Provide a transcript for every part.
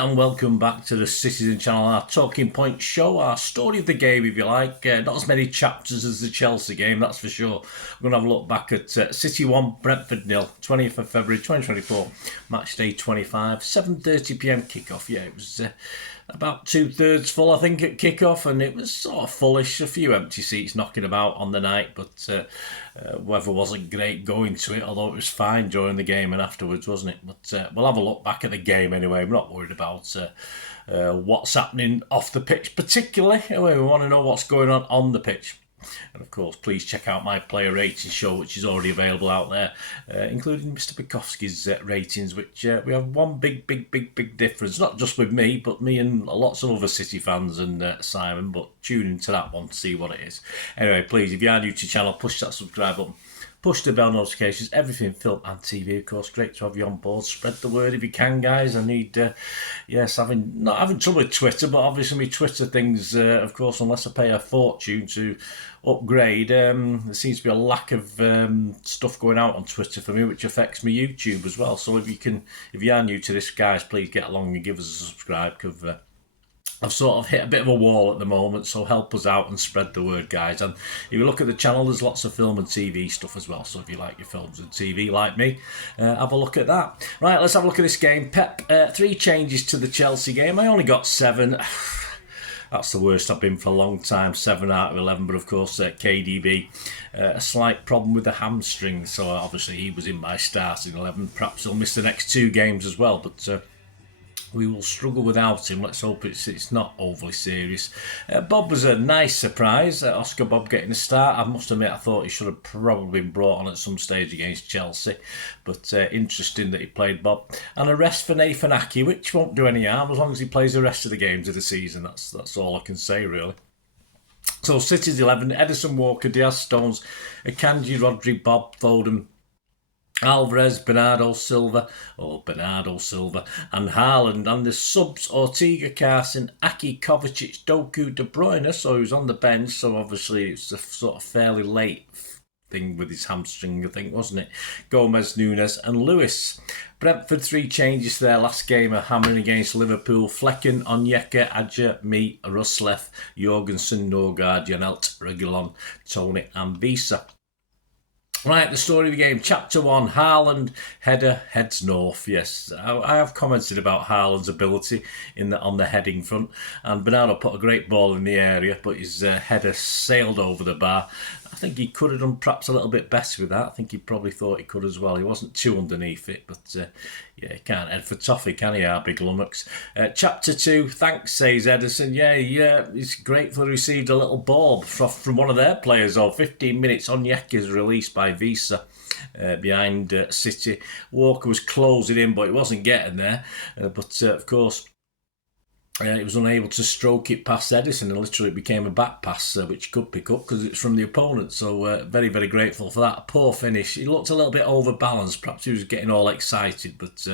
and welcome back to the Citizen channel, our talking point show, our story of the game, if you like. Not as many chapters as the Chelsea game, that's for sure. We're going to have a look back at City 1, Brentford 0, 20th of February 2024, match day 25, 7:30pm kickoff. Yeah, it was about 2/3 full, I think, at kickoff, and it was sort of fullish, a few empty seats knocking about on the night, but weather wasn't great going to it, although it was fine during the game and afterwards, wasn't it? But we'll have a look back at the game anyway. We're not worried about what's happening off the pitch particularly. Anyway, we want to know what's going on the pitch. And of course, please check out my player rating show, which is already available out there, including Mr. Bukowski's ratings, which we have one big difference, not just with me, but me and lots of other City fans and Simon, but tune into that one to see what it is. Anyway, please, if you are new to the channel, push that subscribe button. Push the bell notifications, everything film and TV, of course. Great to have you on board. Spread the word if you can, guys. I need, not having trouble with Twitter, but obviously my Twitter things, of course, unless I pay a fortune to upgrade, there seems to be a lack of stuff going out on Twitter for me, which affects my YouTube as well. So if you are new to this, guys, please get along and give us a subscribe, because I've sort of hit a bit of a wall at the moment, so help us out and spread the word, guys. And if you look at the channel, there's lots of film and TV stuff as well, so if you like your films and TV like me, have a look at that. Right, let's have a look at this game. Pep, 3 changes to the Chelsea game. I only got 7. That's the worst I've been for a long time, 7 out of 11, but of course KDB, a slight problem with the hamstring, so obviously he was in my starting 11. Perhaps he'll miss the next 2 games as well, but we will struggle without him. Let's hope it's not overly serious. Bob was a nice surprise. Oscar Bob getting a start. I must admit, I thought he should have probably been brought on at some stage against Chelsea. But interesting that he played Bob. And a rest for Nathan Ake, which won't do any harm as long as he plays the rest of the games of the season. That's all I can say, really. So City's 11, Edison, Walker, Diaz, Stones, Akanji, Rodri, Bob, Foden, Alvarez, Bernardo Silva, and Haaland. And the subs, Ortega, Carson, Ake, Kovacic, Doku, De Bruyne, so he was on the bench, so obviously it's a sort of fairly late thing with his hamstring, I think, wasn't it? Gomez, Nunes and Lewis. Brentford, 3 changes to their last game, a hammering against Liverpool. Flecken, Onyeka, Adja, Me, Ruslev, Jorgensen, Norgard, Janelt, Reguilon, Tony and Visa. Right, the story of the game. Chapter 1, Haaland, header, heads north. Yes, I have commented about Haaland's ability on the heading front. And Bernardo put a great ball in the area, but his header sailed over the bar. I think he could have done perhaps a little bit better with that. I think he probably thought he could as well. He wasn't too underneath it, but yeah, he can't head for toffee, can he, our big lummox? Chapter 2, thanks, says Edison. Yeah, he's grateful he received a little ball from one of their players, 15 minutes. Onyeka is released by Visa behind City. Walker was closing in, but he wasn't getting there. But of course, he was unable to stroke it past Edison, and literally it became a back pass, which he could pick up because it's from the opponent. So very grateful for that. A poor finish. He looked a little bit overbalanced. Perhaps he was getting all excited, but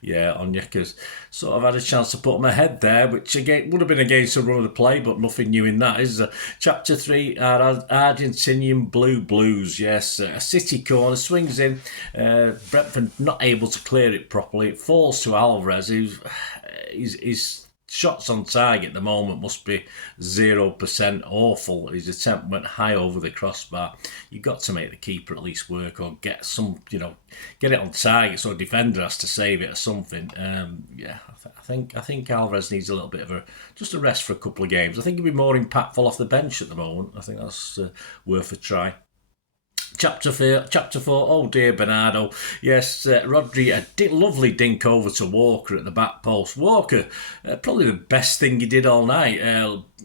yeah, Onyeka's sort of had a chance to put him ahead there, which again would have been against the run of the play, but nothing new in that. Is Chapter 3, our Argentinian Blues. Yes, a City corner swings in. Brentford not able to clear it properly. It falls to Alvarez. He's shots on target at the moment must be 0% awful. His attempt went high over the crossbar. You've got to make the keeper at least work, or get some, get it on target so a defender has to save it or something. Yeah, I think Alvarez needs a little bit of just a rest for a couple of games. I think he'll be more impactful off the bench at the moment. I think that's worth a try. Chapter 4, oh dear, Bernardo. Yes, Rodri, a lovely dink over to Walker at the back post. Walker, probably the best thing he did all night.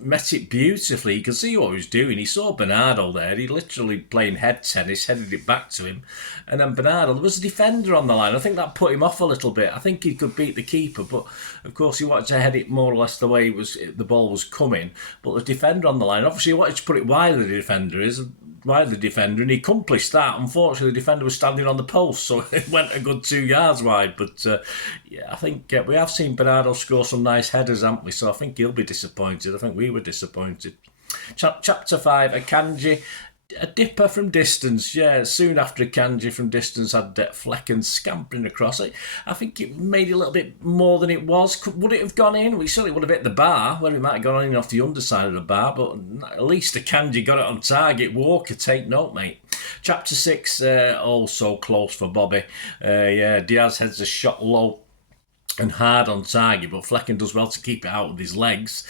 Met it beautifully. You could see what he was doing. He saw Bernardo there. He literally playing head tennis, headed it back to him. And then Bernardo, there was a defender on the line. I think that put him off a little bit. I think he could beat the keeper, but of course he wanted to head it more or less the way the ball was coming. But the defender on the line, obviously he wanted to put it wider than the defender, and he accomplished that. Unfortunately, the defender was standing on the post, so it went a good 2 yards wide. But yeah, I think we have seen Bernardo score some nice headers, haven't we? So I think he'll be disappointed. I think we were disappointed. Chapter 5, Akanji. A dipper from distance, yeah. Soon after Akanji from distance had Flecken scampering across it. I think it made it a little bit more than it was. Would it have gone in? We certainly would have hit the bar, where it might have gone in off the underside of the bar, but at least Akanji got it on target. Walker, take note, mate. Chapter 6, oh, so close for Bobby. Yeah, Diaz heads a shot low and hard on target, but Flecken does well to keep it out with his legs.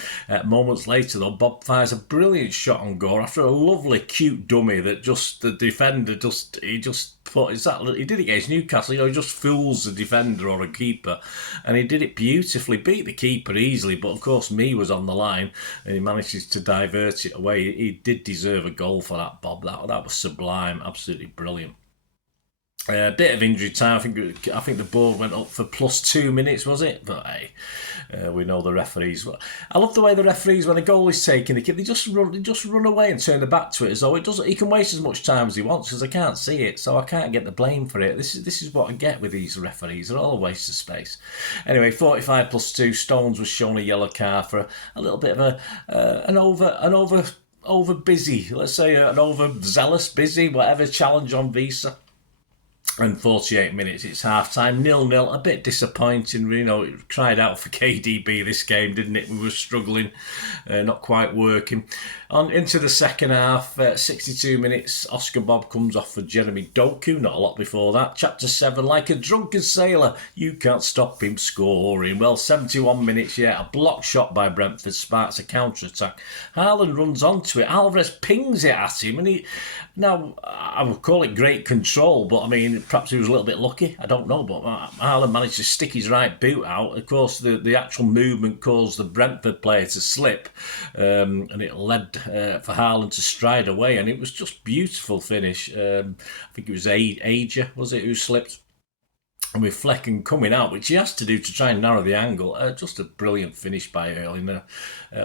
Moments later, though, Bob fires a brilliant shot on goal after a lovely, cute dummy that just the defender he did it against Newcastle. He just fools the defender or a keeper, and he did it beautifully. Beat the keeper easily, but of course, me was on the line, and he manages to divert it away. He did deserve a goal for that, Bob. That was sublime, absolutely brilliant. A bit of injury time. I think the board went up for plus 2 minutes, was it? But hey, we know the referees. I love the way the referees, when a goal is taken, they just run away and turn their back to it as though it doesn't. He can waste as much time as he wants because I can't see it, so I can't get the blame for it. This is what I get with these referees. They're all a waste of space. Anyway, 45 plus 2. Stones was shown a yellow card for a little bit of an over busy, let's say an overzealous busy, whatever challenge on Visa. And 48 minutes, it's half-time, 0-0, a bit disappointing. It cried out for KDB this game, didn't it? We were struggling, not quite working. On into the second half, 62 minutes, Oscar Bob comes off for Jeremy Doku, not a lot before that. Chapter 7, like a drunken sailor, you can't stop him scoring. Well, 71 minutes, yeah, a block shot by Brentford sparks a counter-attack. Haaland runs onto it, Alvarez pings it at him, and now, I would call it great control, but I mean, perhaps he was a little bit lucky. I don't know, but Haaland managed to stick his right boot out. Of course, the actual movement caused the Brentford player to slip, and it led for Haaland to stride away, and it was just beautiful finish. I think it was Aja, was it, who slipped? And with Flecken coming out, which he has to do to try and narrow the angle, just a brilliant finish by Erling.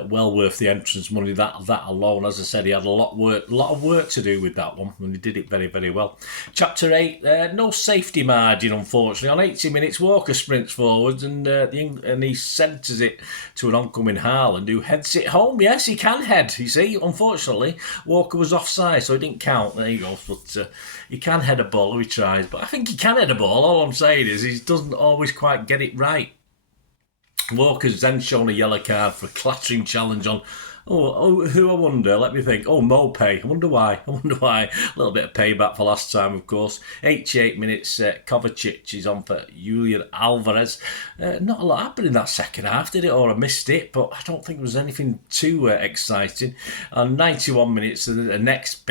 Well worth the entrance money. That alone, as I said, he had a lot of work to do with that one, and he did it very, very well. Chapter 8, no safety margin, unfortunately. On 80 minutes, Walker sprints forwards and he centres it to an oncoming Haaland, who heads it home. Yes, he can head. You see, unfortunately, Walker was offside, so he didn't count. There you go. But he can head a ball, he tries. But I think he can head a ball. All I'm saying is he doesn't always quite get it right. Walker's then shown a yellow card for a clattering challenge on, who I wonder, let me think. Mope. I wonder why. A little bit of payback for last time, of course. 88 minutes, Kovacic is on for Julian Alvarez. Not a lot happened in that second half, did it? Or I missed it, but I don't think there was anything too exciting. And 91 minutes, the next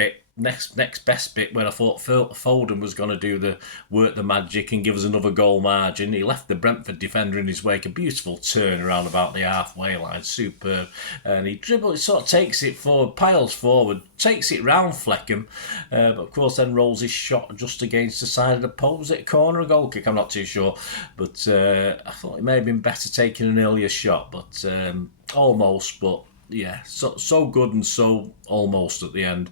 best bit, where I thought Foden was going to do the magic and give us another goal margin. He left the Brentford defender in his wake. A beautiful turn around about the halfway line, superb. And he dribbles, sort of takes it forward, piles forward, takes it round Flecken, but of course then rolls his shot just against the side of the post. Was it a corner or a goal kick? I'm not too sure, but I thought it may have been better taking an earlier shot, but almost, but yeah, so good and so almost at the end.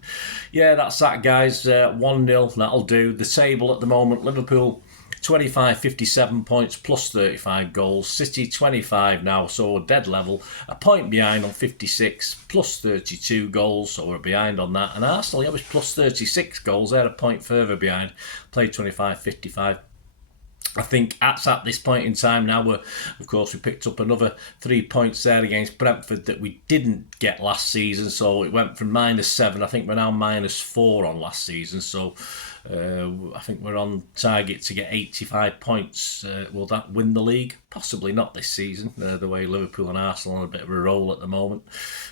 Yeah, that's that, guys. 1-0, that'll do. The table at the moment, Liverpool 25, 57 points plus 35 goals. City 25 now, so we're dead level. A point behind on 56 plus 32 goals, so we're behind on that. And Arsenal, was plus 36 goals. They're a point further behind. Played 25, 55. I think at this point in time now, of course, we picked up another 3 points there against Brentford that we didn't get last season. So it went from -7. I think we're now -4 on last season. So I think we're on target to get 85 points. Will that win the league? Possibly not this season, the way Liverpool and Arsenal are on a bit of a roll at the moment.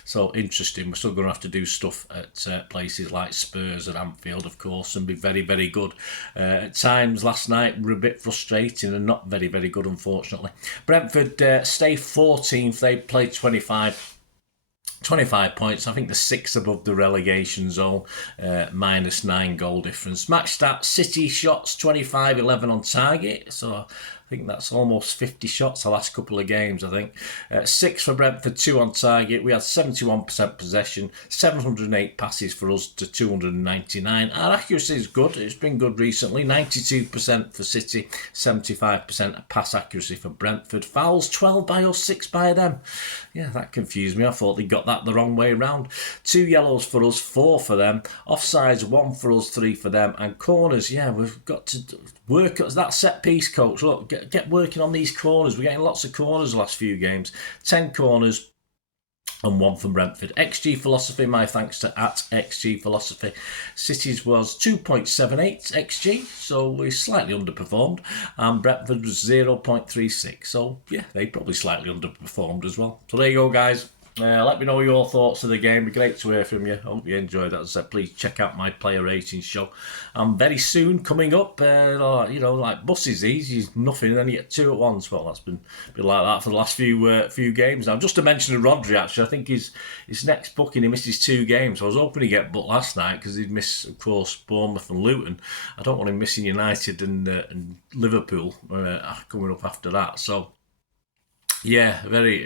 So interesting. We're still going to have to do stuff at places like Spurs and Anfield, of course, and be very, very good. At times last night were a bit frustrating and not very, very good, unfortunately. Brentford stay 14th. They played 25 points. I think they're 6 above the relegation zone, -9 goal difference. Match stats: City shots 25, 11 on target. So I think that's almost 50 shots the last couple of games, I think. 6 for Brentford, 2 on target. We had 71% possession, 708 passes for us to 299. Our accuracy is good. It's been good recently. 92% for City, 75% pass accuracy for Brentford. Fouls, 12 by us, 6 by them. Yeah, that confused me. I thought they got that the wrong way round. 2 yellows for us, 4 for them. Offsides, 1 for us, 3 for them. And corners, yeah, we've got to work at that set piece, coach. Look, get working on these corners. We're getting lots of corners the last few games. 10 corners and 1 from Brentford. XG Philosophy, my thanks to @XG Philosophy. City's was 2.78 XG, so we slightly underperformed. And Brentford was 0.36. So yeah, they probably slightly underperformed as well. So there you go, guys. Let me know your thoughts of the game. It'd be great to hear from you. Hope you enjoyed that. As I said, please check out my player ratings show. Very soon coming up, like buses, these, nothing, and then you get 2 at once. Well, that's been like that for the last few games. Now, just to mention Rodri, actually, I think his next booking, he misses 2 games. So I was hoping he'd get booked last night because he'd miss, of course, Bournemouth and Luton. I don't want him missing United and Liverpool coming up after that. So, yeah, very.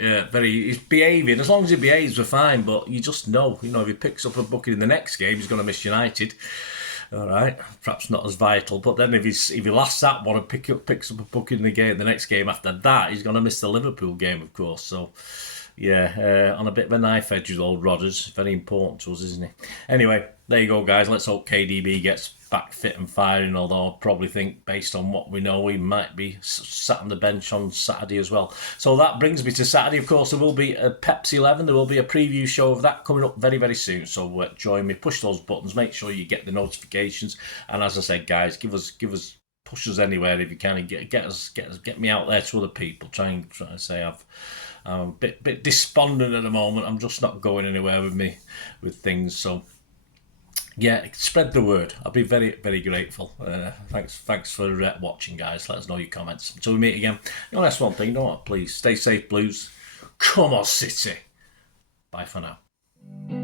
He's behaving. As long as he behaves, we're fine. But you just know, if he picks up a booking in the next game, he's going to miss United. All right, perhaps not as vital. But then if he lasts that one and picks up a booking in the next game after that, he's going to miss the Liverpool game, of course. So, yeah, on a bit of a knife edge with old Rodgers. Very important to us, isn't he? Anyway, there you go, guys. Let's hope KDB gets back fit and firing, although I probably think, based on what we know, he might be sat on the bench on Saturday as well. So that brings me to Saturday. Of course, there will be a Pepsi 11. There will be a preview show of that coming up very, very soon. So join me, push those buttons, make sure you get the notifications. And as I said, guys, push us anywhere if you can, and get me out there to other people. Try to say I'm a bit despondent at the moment. I'm just not going anywhere with things. So, yeah, spread the word. I'll be very, very grateful. Thanks for watching, guys. Let us know your comments. Until we meet again. That's one thing. Please stay safe, Blues. Come on, City. Bye for now.